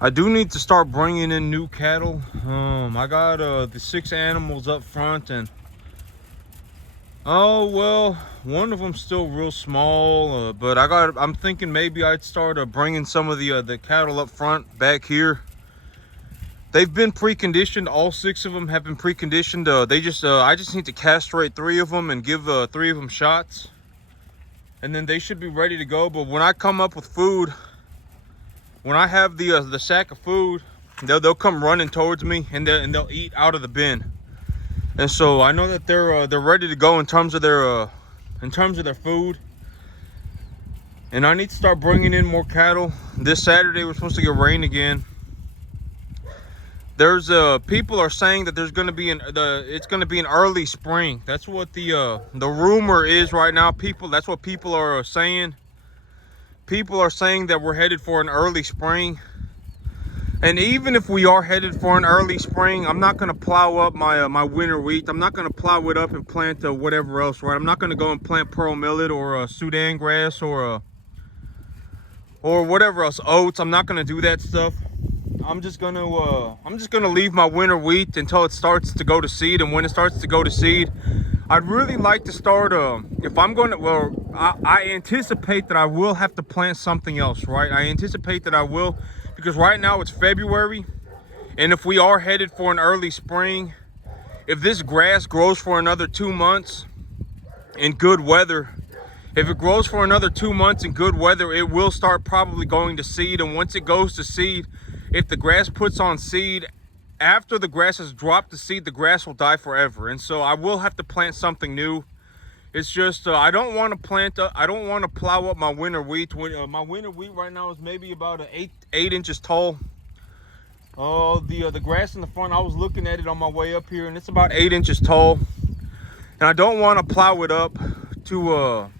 I do need to start bringing in new cattle. I got the 6 animals up front, and oh well, one of them's still real small. But I'm thinking maybe I'd start bringing some of the cattle up front back here. They've been preconditioned. All 6 of them have been preconditioned. I just need to castrate 3 of them and give 3 of them shots, and then they should be ready to go. But when I come up with food, when I have the sack of food, they'll come running towards me, and they'll eat out of the bin. And so I know that they're ready to go in terms of their food. And I need to start bringing in more cattle. This Saturday we're supposed to get rain again. There's people are saying that there's going to be it's going to be an early spring. That's what the rumor is right now. That's what people are saying. People are saying that we're headed for an early spring. And even if we are headed for an early spring, I'm not going to plow up my winter wheat. I'm not going to plow it up and plant whatever else, right? I'm not going to go and plant pearl millet or Sudan grass or whatever else, oats. I'm not going to do that stuff. I'm just gonna leave my winter wheat until it starts to go to seed. And when it starts to go to seed, I'd really like to start if I'm going to, well, I anticipate that I will have to plant something else, right? I anticipate that I will, because right now it's February, and if we are headed for an early spring, if this grass grows for another 2 months in good weather, if it grows for another 2 months in good weather, it will start probably going to seed. And once it goes to seed, if the grass puts on seed, after the grass has dropped the seed, the grass will die forever. And so I will have to plant something new. It's just I don't want to plow up my winter wheat. My winter wheat right now is maybe about 8 inches tall. Oh, the grass in the front, I was looking at it on my way up here, and it's about 8 inches tall. And I don't want to plow it up to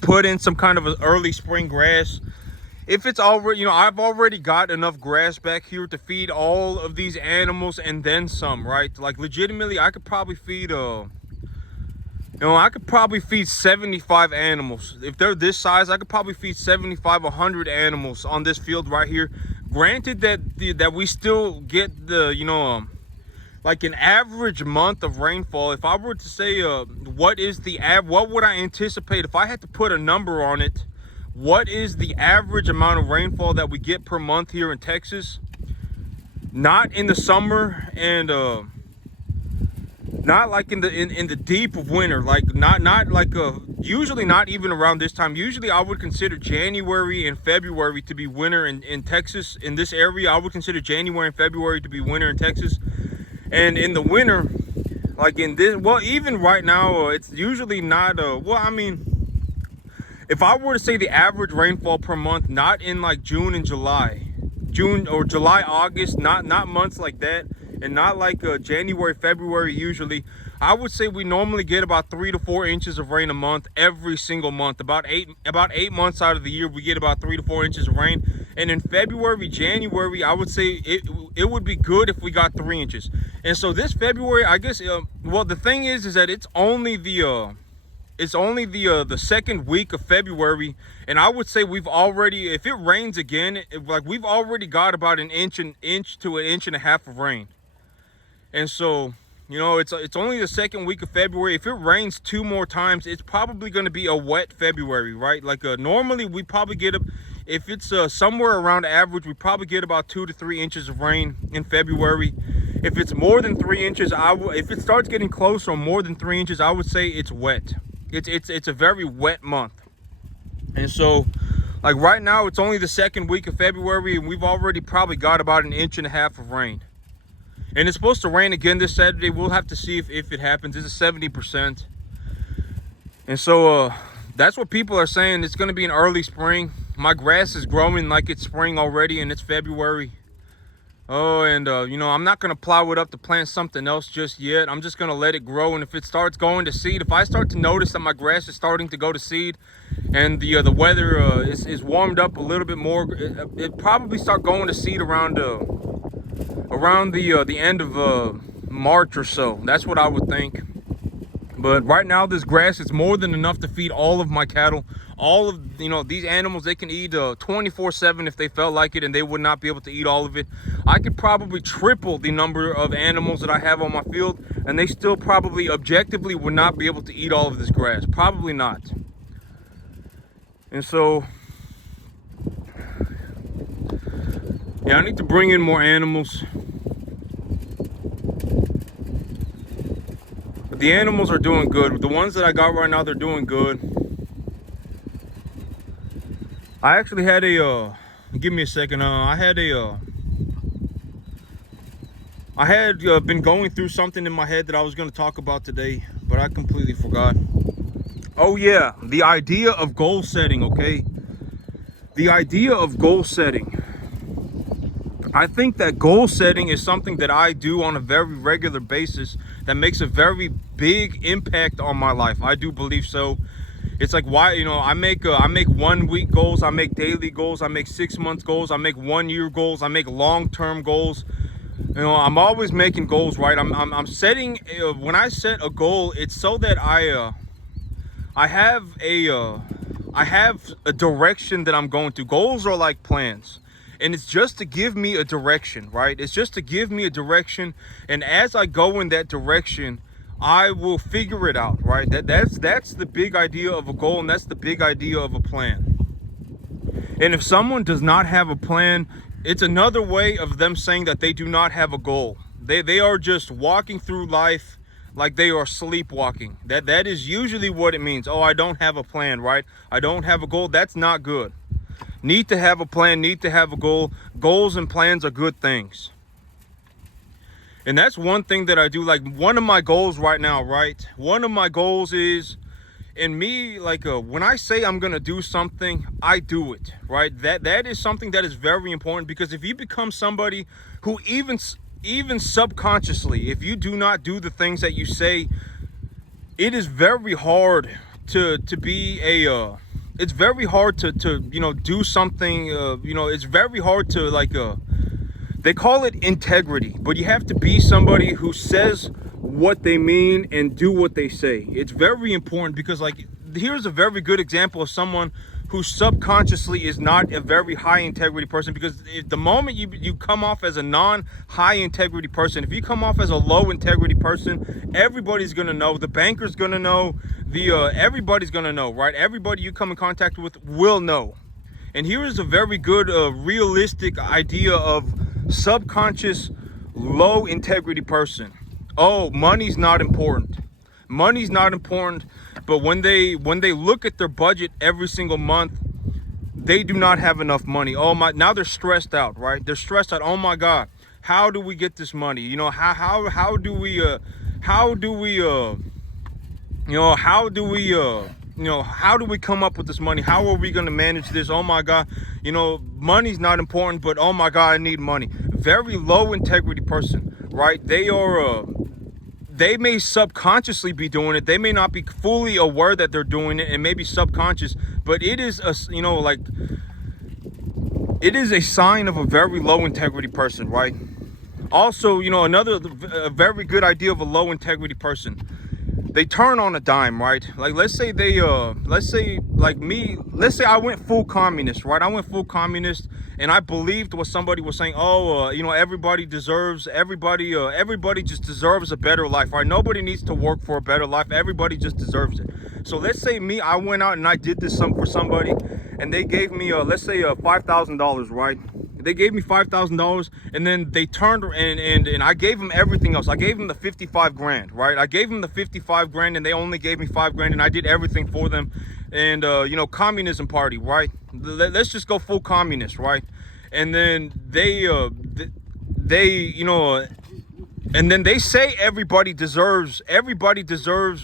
put in some kind of an early spring grass. If it's already, I've already got enough grass back here to feed all of these animals and then some, right? Like legitimately, I could probably feed, I could probably feed 75 animals. If they're this size, I could probably feed 75, 100 animals on this field right here. Granted that we still get like an average month of rainfall. If I were to say, what would I anticipate if I had to put a number on it? What is the average amount of rainfall that we get per month here in Texas? Not in the summer, and not like in the deep of winter. Like not like usually not even around this time. Usually I would consider January and February to be winter in Texas. In this area, I would consider January and February to be winter in Texas. And in the winter, like in this, well, even right now, it's usually not if I were to say the average rainfall per month, not in like June or July, August, not months like that, and not like January, February usually, I would say we normally get about 3 to 4 inches of rain a month, every single month. About eight months out of the year, we get about 3 to 4 inches of rain. And in February, January, I would say it would be good if we got 3 inches. And so this February, I guess, well, the thing is that it's only the second week of February, and I would say we've already, if it rains again, we've already got about an inch to an inch and a half of rain. And so, it's only the second week of February. If it rains 2 more times, it's probably going to be a wet February, right? Like normally we probably get if it's somewhere around average, we probably get about 2 to 3 inches of rain in February. If it's more than 3 inches, if it starts getting close or more than 3 inches, I would say it's wet. It's a very wet month. And so, like right now, it's only the second week of February, and we've already probably got about an inch and a half of rain. And it's supposed to rain again this Saturday. We'll have to see if it happens. It's a 70%. And so that's what people are saying. It's going to be an early spring. My grass is growing like it's spring already, and it's February. Oh, and I'm not going to plow it up to plant something else just yet. I'm just going to let it grow. And if it starts going to seed, if I start to notice that my grass is starting to go to seed, and the weather is warmed up a little bit more, it probably start going to seed around the end of March or so. That's what I would think. But right now, this grass is more than enough to feed all of my cattle, all of, these animals, they can eat 24/7 if they felt like it, and they would not be able to eat all of it. I could probably triple the number of animals that I have on my field, and they still probably objectively would not be able to eat all of this grass. Probably not. And so, yeah, I need to bring in more animals. But the animals are doing good. The ones that I got right now, they're doing good. I actually had give me a second. I had been going through something in my head that I was going to talk about today, but I completely forgot. Oh yeah, the idea of goal setting, okay? The idea of goal setting. I think that goal setting is something that I do on a very regular basis that makes a very big impact on my life. I do believe so. It's like, why, I make 1 week goals, I make daily goals, I make 6 month goals, I make 1 year goals, I make long-term goals. I'm always making goals, right? I'm setting, when I set a goal, it's so that I have a direction that I'm going to. Goals are like plans, and it's just to give me a direction, right? It's just to give me a direction, and as I go in that direction, I will figure it out, right? That's the big idea of a goal, and that's the big idea of a plan. And if someone does not have a plan, it's another way of them saying that they do not have a goal. They are just walking through life like they are sleepwalking. That is usually what it means. Oh, I don't have a plan, right? I don't have a goal. That's not good. Need to have a plan, need to have a goal. Goals and plans are good things. And that's one thing that I do. Like, one of my goals right now, right? One of my goals is, in me, like, when I say I'm gonna do something, I do it, right? That is something that is very important, because if you become somebody who even subconsciously, if you do not do the things that you say, it is very hard to be a it's very hard to do something. It's very hard to, like, they call it integrity, but you have to be somebody who says what they mean and do what they say. It's very important, because, like, here's a very good example of someone who subconsciously is not a very high integrity person. Because if the moment you come off as a non-high integrity person, if you come off as a low integrity person, everybody's gonna know. The banker's gonna know. Everybody's gonna know, right? Everybody you come in contact with will know. And here is a very good realistic idea of subconscious low integrity person. Oh, money's not important. Money's not important. But when they look at their budget every single month, they do not have enough money. Oh my! Now they're stressed out, right? They're stressed out. Oh my God! How do we get this money? How do we come up with this money? How are we going to manage this? Oh my God! Money's not important, but oh my God, I need money. Very low integrity person, right? They may subconsciously be doing it. They may not be fully aware that they're doing it, and maybe subconscious, but it is it is a sign of a very low integrity person, right? Also, another very good idea of a low integrity person. They turn on a dime, right? Like, let's say I went full communist, right? I went full communist, and I believed what somebody was saying. Oh, everybody just deserves a better life, right? Nobody needs to work for a better life. Everybody just deserves it. So let's say I went out and I did this for somebody, and they gave me, let's say, $5,000, right? They gave me $5,000, and then they turned and I gave them everything else. I gave them the 55 grand, right? I gave them the 55 grand, and they only gave me 5 grand, and I did everything for them. And communism party, right? Let's just go full communist, right? And then and then they say everybody deserves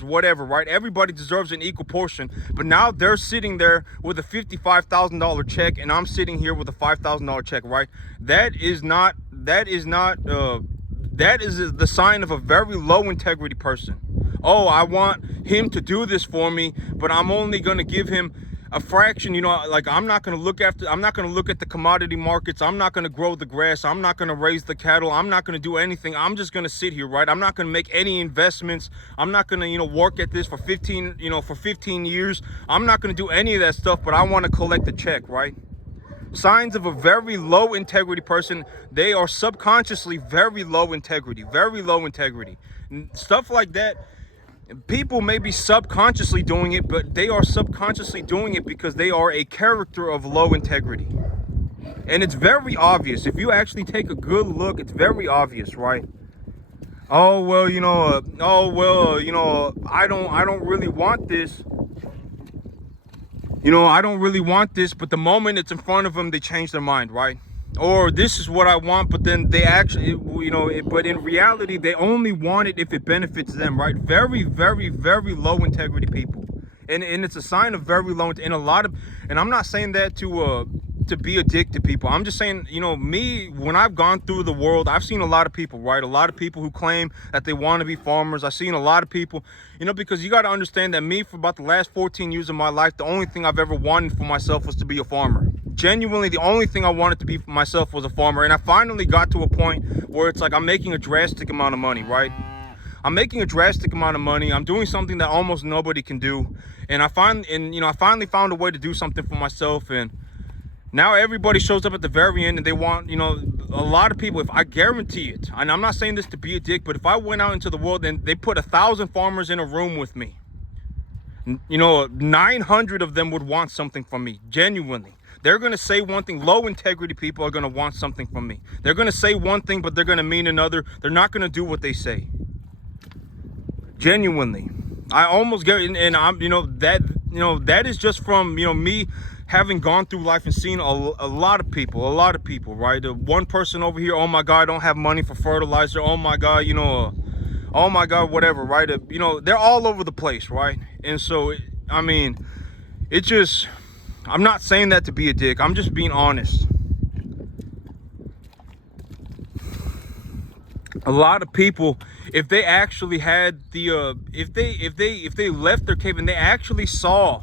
whatever, right? Everybody deserves an equal portion. But now they're sitting there with a $55,000 check, and I'm sitting here with a $5,000 check, right? That is the sign of a very low integrity person. Oh, I want him to do this for me, but I'm only going to give him a fraction, like I'm not going to look at the commodity markets. I'm not going to grow the grass. I'm not going to raise the cattle. I'm not going to do anything. I'm just going to sit here, right? I'm not going to make any investments. I'm not going to, work at this for 15 years. I'm not going to do any of that stuff, but I want to collect a check, right? Signs of a very low integrity person. They are subconsciously very low integrity, stuff like that. People may be subconsciously doing it, but they are subconsciously doing it because they are a character of low integrity. And it's very obvious. If you actually take a good look, it's very obvious, right? I don't really want this. I don't really want this, but the moment it's in front of them, they change their mind, right? Or this is what I want, but then they actually, but in reality, they only want it if it benefits them, right? Very, very, very low integrity people. And it's a sign of very low, and I'm not saying that to be a dick to people. I'm just saying, me, when I've gone through the world, I've seen a lot of people, right? A lot of people who claim that they want to be farmers. I've seen a lot of people, because you got to understand that me, for about the last 14 years of my life, the only thing I've ever wanted for myself was to be a farmer. Genuinely, the only thing I wanted to be for myself was a farmer. And I finally got to a point where it's like I'm making a drastic amount of money, right? I'm making a drastic amount of money. I'm doing something that almost nobody can do. And I finally found a way to do something for myself. And now everybody shows up at the very end and they want, a lot of people, if I guarantee it, and I'm not saying this to be a dick, but if I went out into the world and they put 1,000 farmers in a room with me, 900 of them would want something from me, genuinely. They're going to say one thing. Low integrity people are going to want something from me. They're going to say one thing, but they're going to mean another. They're not going to do what they say. Genuinely. I almost get, and I'm, that is just from, me having gone through life and seen a lot of people, right? One person over here, oh my God, I don't have money for fertilizer. Oh my God, oh my God, whatever, right? They're all over the place, right? And so, it just, I'm not saying that to be a dick. I'm just being honest. A lot of people, if they actually had the, if they left their cave and they actually saw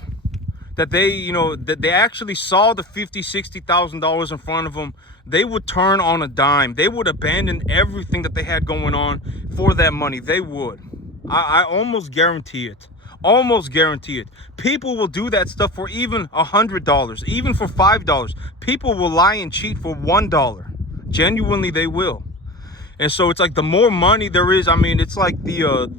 that they actually saw the $50,000-$60,000 in front of them, they would turn on a dime. They would abandon everything that they had going on for that money. They would. I almost guarantee it. Almost guarantee it. People will do that stuff for even $100, even for $5. People will lie and cheat for $1. Genuinely, they will. And so it's like the more money there is, it's like the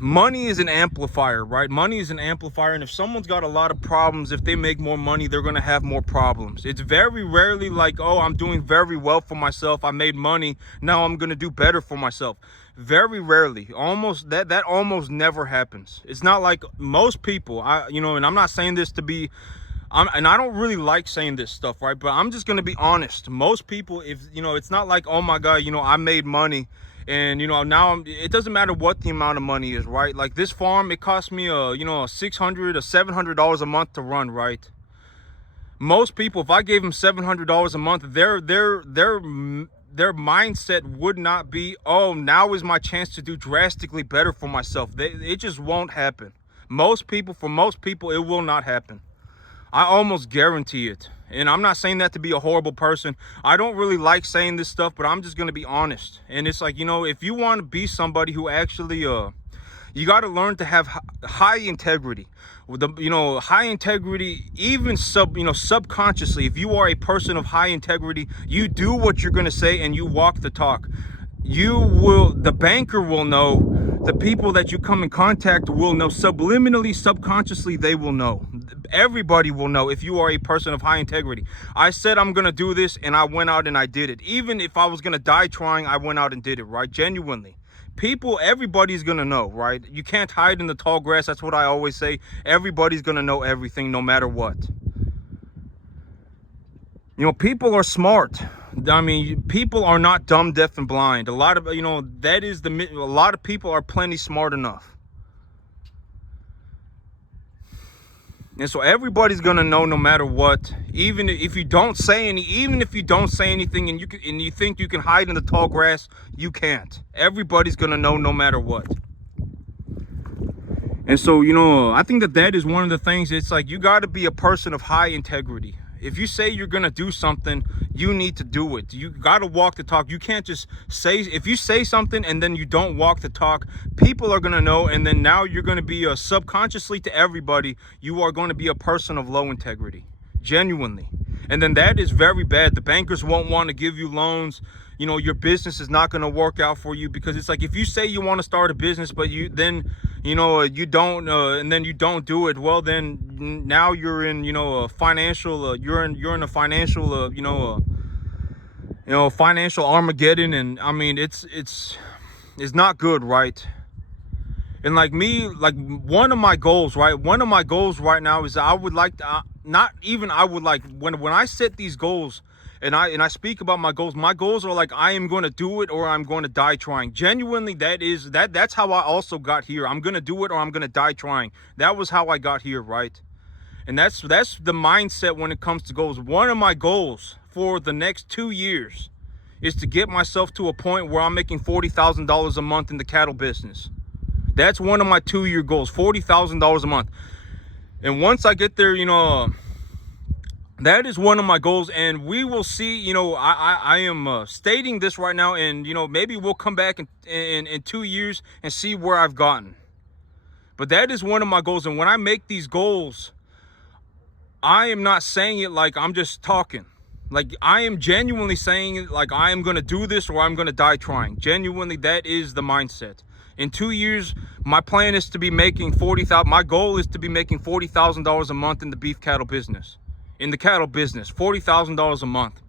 money is an amplifier, right? Money is an amplifier, and if someone's got a lot of problems, if they make more money, they're gonna have more problems. It's very rarely like, oh, I'm doing very well for myself, I made money, now I'm gonna do better for myself. Very rarely. Almost that almost never happens. It's not like most people, and I'm not saying this to be, and I don't really like saying this stuff, right? But I'm just gonna be honest. Most people, if it's not like, oh my God, I made money, and now it doesn't matter what the amount of money is, right? Like this farm, it cost me $600 or $700 a month to run, right? Most people, if I gave them $700 a month, their mindset would not be, oh, now is my chance to do drastically better for myself. It just won't happen. For most people, it will not happen. I almost guarantee it. And I'm not saying that to be a horrible person. I don't really like saying this stuff, but I'm just going to be honest. And it's like, if you want to be somebody who actually, you got to learn to have high integrity. With the, high integrity, even subconsciously, if you are a person of high integrity, you do what you're going to say and you walk the talk. The banker will know, the people that you come in contact will know, subliminally, subconsciously, they will know. Everybody will know if you are a person of high integrity. I said I'm going to do this and I went out and I did it. Even if I was going to die trying, I went out and did it, right? Genuinely. Everybody's going to know, right? You can't hide in the tall grass. That's what I always say. Everybody's going to know everything no matter what. People are smart. People are not dumb, deaf, and blind. A lot of, a lot of people are plenty smart enough. And so everybody's gonna know no matter what. Even if you don't say anything, and you think you can hide in the tall grass, you can't. Everybody's gonna know no matter what. And so, you know, I think that that is one of the things. It's like you got to be a person of high integrity. If you say you're going to do something, you need to do it. You got to walk the talk. You can't just say, if you say something and then you don't walk the talk, people are going to know. And then now you're going to be subconsciously to everybody, you are going to be a person of low integrity, genuinely. And then that is very bad. The bankers won't want to give you loans. You know, your business is not going to work out for you, because it's like, if you say you want to start a business, but you then, you know, you don't, and then you don't do it, well, then now you're in, you know, a financial, you're in a financial, financial Armageddon. And I mean, it's not good, right? And like me, like one of my goals right now is that I would like to, when I set these goals, and I speak about my goals are like, I am going to do it or I'm going to die trying. Genuinely, that's how I also got here. I'm going to do it or I'm going to die trying. That was how I got here, right? And that's the mindset when it comes to goals. One of my goals for the next 2 years is to get myself to a point where I'm making $40,000 a month in the cattle business. That's one of my 2-year goals, $40,000 a month. And once I get there, you know, that is one of my goals. And we will see, you know, I am stating this right now, and, you know, maybe we'll come back in 2 years and see where I've gotten. But that is one of my goals. And when I make these goals, I am not saying it like I'm just talking. Like, I am genuinely saying it like I am going to do this or I'm going to die trying. Genuinely, that is the mindset. In 2 years, my plan is to be making my goal is to be making $40,000 a month in the beef cattle business. In the cattle business, $40,000 a month.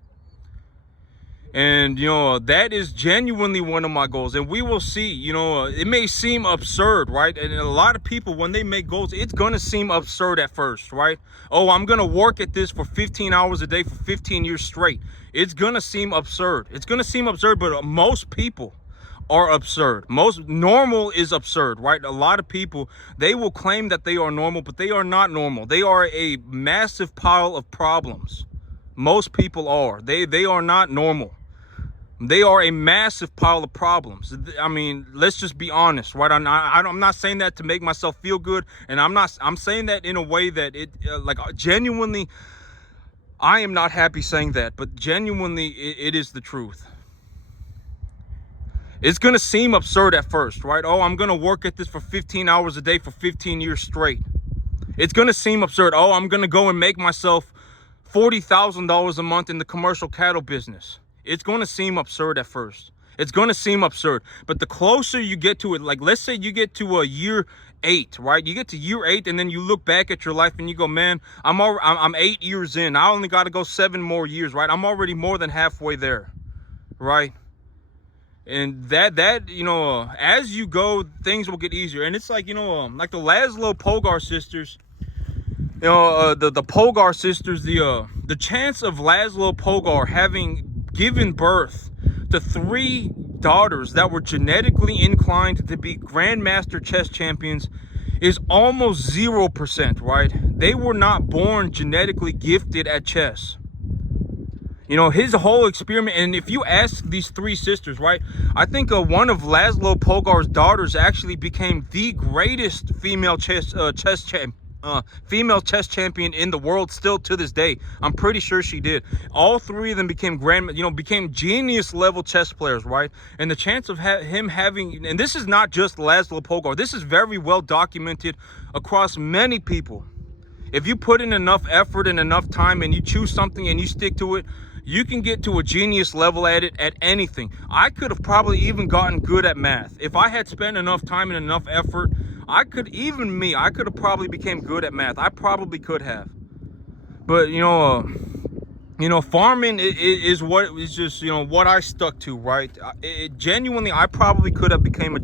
And, you know, that is genuinely one of my goals. And we will see, you know, it may seem absurd, right? And a lot of people, when they make goals, it's going to seem absurd at first, right? Oh, I'm going to work at this for 15 hours a day for 15 years straight. It's going to seem absurd. It's going to seem absurd, but most people are absurd. Most normal is absurd, right? A lot of people, they will claim that they are normal, but they are not normal. They are a massive pile of problems. Most people are. They are not normal. They are a massive pile of problems. I mean, let's just be honest, right? I'm not saying that to make myself feel good, and I'm saying that in a way that genuinely, I am not happy saying that, but genuinely, it is the truth. It's going to seem absurd at first, right? Oh, I'm going to work at this for 15 hours a day for 15 years straight. It's going to seem absurd. Oh, I'm going to go and make myself $40,000 a month in the commercial cattle business. It's going to seem absurd at first. It's going to seem absurd. But the closer you get to it, like let's say you get to year 8, right? You get to year 8 and then you look back at your life and you go, man, I'm 8 years in. I only got to go 7 more years, right? I'm already more than halfway there, right? And that you know, as you go, things will get easier. And it's like, you know, like the Laszlo Pogar sisters, you know, the Pogar sisters, the chance of Laszlo Pogar having given birth to 3 daughters that were genetically inclined to be grandmaster chess champions is almost 0%, right? They were not born genetically gifted at chess. You know, his whole experiment, and if you ask these 3 sisters, right, I think one of Laszlo Pogar's daughters actually became the greatest female chess champion in the world still to this day. I'm pretty sure she did. All 3 of them became became genius level chess players, right? And the chance of him having, and this is not just Laszlo Pogar, this is very well documented across many people. If you put in enough effort and enough time and you choose something and you stick to it, you can get to a genius level at it, at anything. I could have probably even gotten good at math. If I had spent enough time and enough effort, I could have probably became good at math. I probably could have. But, you know, farming is what is just, you know, what I stuck to, right? Genuinely, I probably could have became a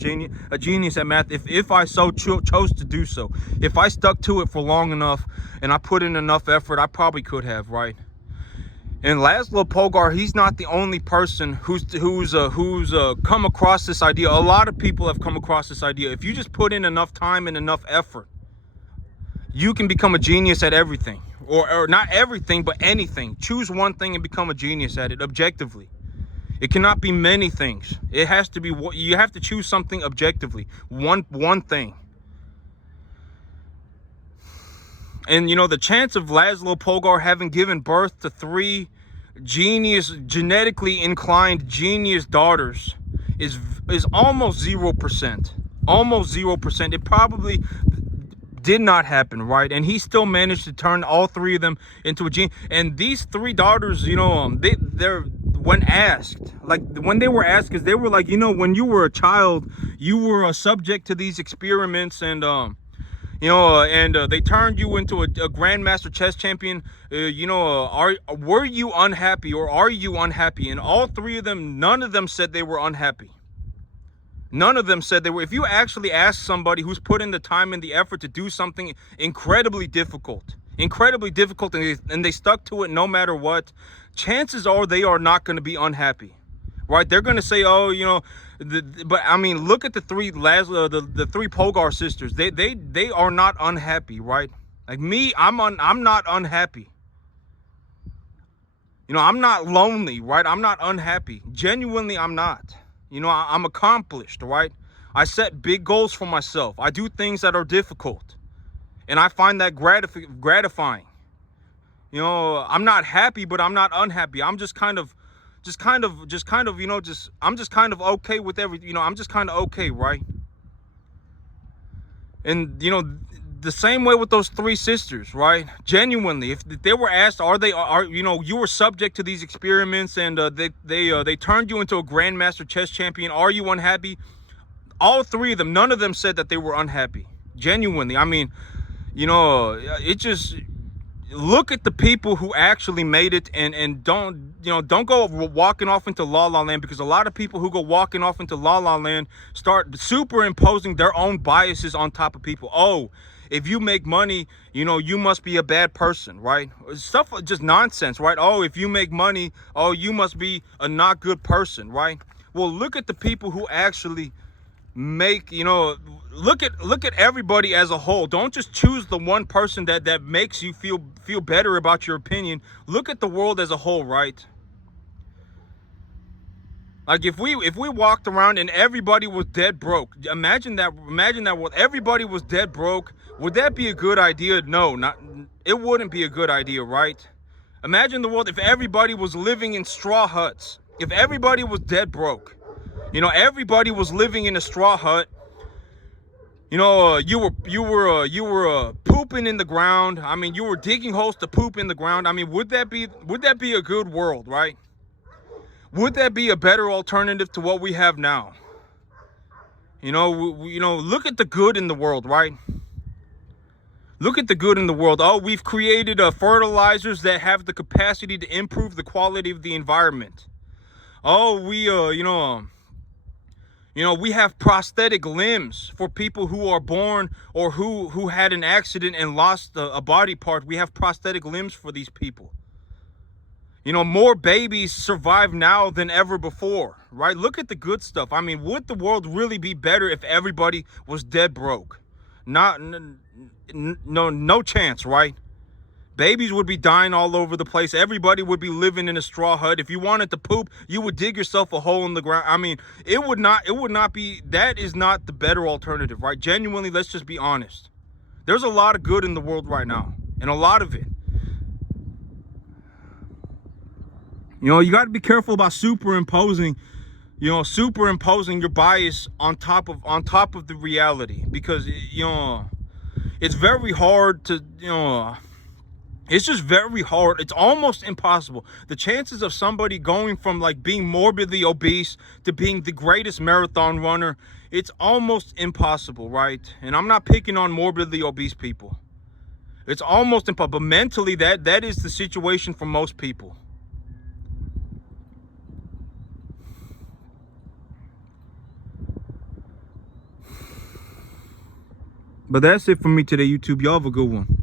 genius at math if I so chose to do so. If I stuck to it for long enough and I put in enough effort, I probably could have, right? And Laszlo Pogar, he's not the only person who's come across this idea. A lot of people have come across this idea. If you just put in enough time and enough effort, you can become a genius at everything. Or not everything, but anything. Choose one thing and become a genius at it objectively. It cannot be many things. It has to be, you have to choose something objectively. One thing. And you know, the chance of Laszlo Pogar having given birth to 3 genetically inclined genius daughters is almost 0%. Almost 0%. It probably did not happen, right? And he still managed to turn all 3 of them into a gene. And these 3 daughters, you know, they're when asked, like when they were asked, because they were like, you know, when you were a child, you were subject to these experiments, and you know, and they turned you into a grandmaster chess champion. You know, were you unhappy, or are you unhappy? And all 3 of them, none of them said they were unhappy. None of them said they were. If you actually ask somebody who's put in the time and the effort to do something incredibly difficult, and they stuck to it no matter what, chances are they are not going to be unhappy, right? They're going to say, oh, you know, but I mean, look at the 3 the 3 Pogar sisters. They are not unhappy, right? Like me, I'm not unhappy. You know, I'm not lonely, right? I'm not unhappy. Genuinely, I'm not. You know, I'm accomplished, right? I set big goals for myself. I do things that are difficult, and I find that gratifying. You know, I'm not happy, but I'm not unhappy. I'm just kind of, you know, I'm just kind of okay with everything. You know, I'm just kind of okay, right? And, you know, the same way with those 3 sisters, right? Genuinely, if they were asked, are you know, you were subject to these experiments, and they turned you into a grandmaster chess champion, are you unhappy? All 3 of them, none of them said that they were unhappy. Genuinely, I mean, you know, it just, look at the people who actually made it, and don't go walking off into la la land, because a lot of people who go walking off into la la land start superimposing their own biases on top of people. Oh, if you make money, you know, you must be a bad person, right? Stuff, just nonsense, right? Oh, if you make money, oh, you must be a not good person, right? Well, look at the people who actually make, you know, look at everybody as a whole. Don't just choose the one person that makes you feel better about your opinion. Look at the world as a whole, right? Like if we walked around and everybody was dead broke, imagine that world, everybody was dead broke. Would that be a good idea? No, it wouldn't be a good idea, right? Imagine the world if everybody was living in straw huts. If everybody was dead broke, you know, everybody was living in a straw hut. You know, you were pooping in the ground. I mean, you were digging holes to poop in the ground. I mean, would that be a good world, right? Would that be a better alternative to what we have now? You know, look at the good in the world, right? Look at the good in the world. Oh, we've created fertilizers that have the capacity to improve the quality of the environment. Oh, we we have prosthetic limbs for people who are born, or who had an accident and lost a body part. We have prosthetic limbs for these people. You know, more babies survive now than ever before, right? Look at the good stuff. I mean, would the world really be better if everybody was dead broke? No chance, right? Babies would be dying all over the place. Everybody would be living in a straw hut. If you wanted to poop, you would dig yourself a hole in the ground. I mean, it would not be, that is not the better alternative, right? Genuinely, let's just be honest. There's a lot of good in the world right now, and a lot of it. You know, you got to be careful about superimposing your bias on top of the reality, because, you know, it's very hard to, you know, it's just very hard. It's almost impossible. The chances of somebody going from like being morbidly obese to being the greatest marathon runner, it's almost impossible, right? And I'm not picking on morbidly obese people. It's almost impossible. But mentally, that is the situation for most people. But that's it for me today, YouTube. Y'all have a good one.